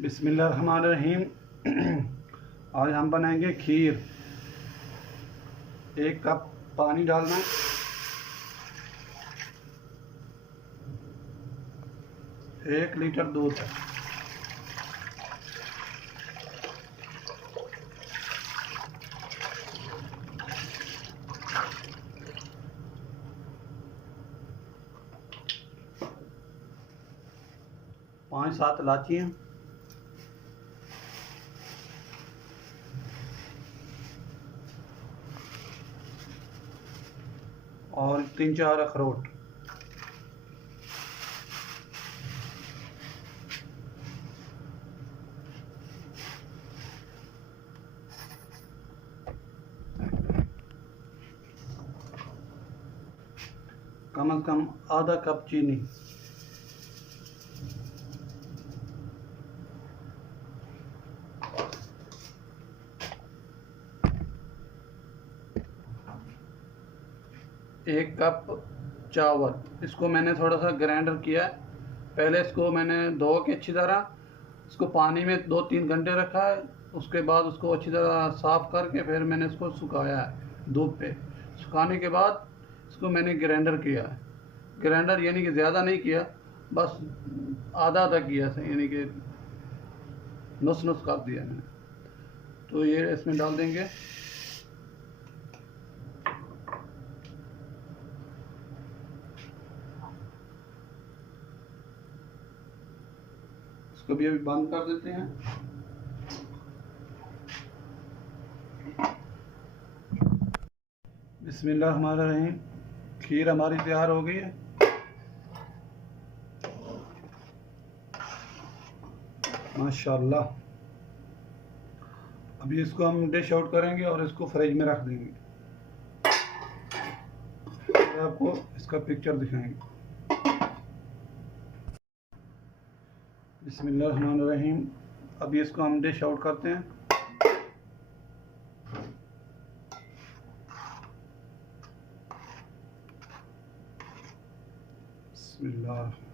बिस्मिल्लाहिर्रहमानिर्रहीम। आज हम बनाएंगे खीर। 1 कप पानी डालना, 1 लीटर दूध है, पाँच 7 इलायची, और 3-4 अखरोट। कम से कम आधा कप चीनी। एक कप चावल, इसको मैंने थोड़ा सा ग्राइंडर किया है। पहले इसको मैंने धो के अच्छी तरह इसको पानी में 2-3 घंटे रखा है। उसके बाद उसको अच्छी तरह साफ़ करके फिर मैंने इसको सुखाया है धूप पे। सुखाने के बाद इसको मैंने ग्राइंडर किया है। ग्राइंडर यानी कि ज़्यादा नहीं किया, बस आधा आधा किया है, यानी कि नुस नुस कर दिया मैंने। तो ये इसमें डाल देंगे। इसको भी अभी बंद कर देते हैं। बिस्मिल्लाहिर्रहमानिर्रहीम। खीर हमारी तैयार हो गई है। माशाल्लाह। अभी इसको हम डिश आउट करेंगे और इसको फ्रिज में रख देंगे। आपको इसका पिक्चर दिखाएंगे। बिस्मिल्लाहिर्रहमानिर्रहीम। अभी इसको हम डिश आउट करते हैं। बिस्मिल्लाह।